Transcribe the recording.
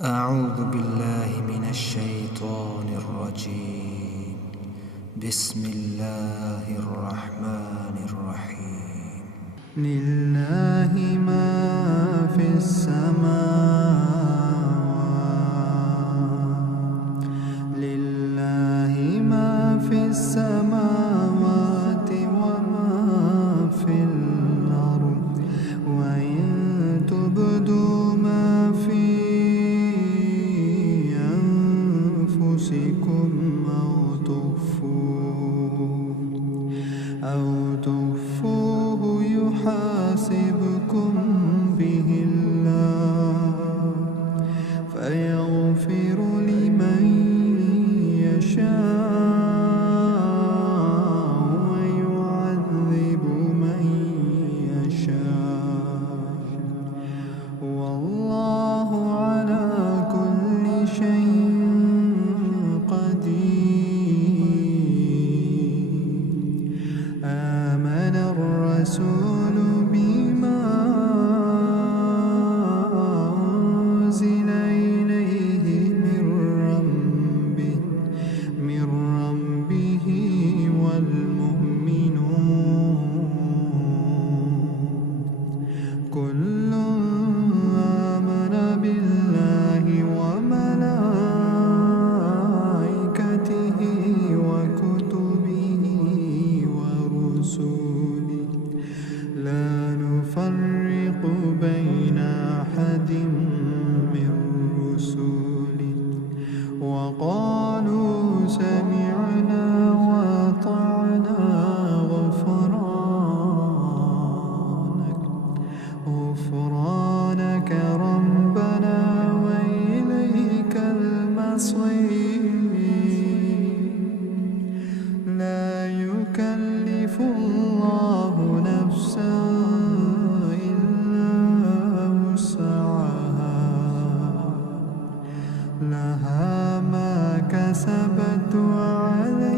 أعوذ بالله من الشيطان الرجيم. بسم الله الرحمن الرحيم. لله ما في السماوات لله ما في السماوات وما في الأرض وإن تبدوا ما في أنفسكم أو تخفوه يحاسبكم به الله فيغفر لمن يشاء ويعذب من يشاء والله على كل شيء قدير. آمن الرسول بما أنزل إليه من ربه والمؤمنون كل آمن بالله وملائكته وكتبه ورسله لا نفرق بين أحد من رسله وقالوا سمعنا وأطعنا غفرانك ربنا وإليك المصير. لا يكلف الله نفسا إلا وسعها لها ما كسبت وعليها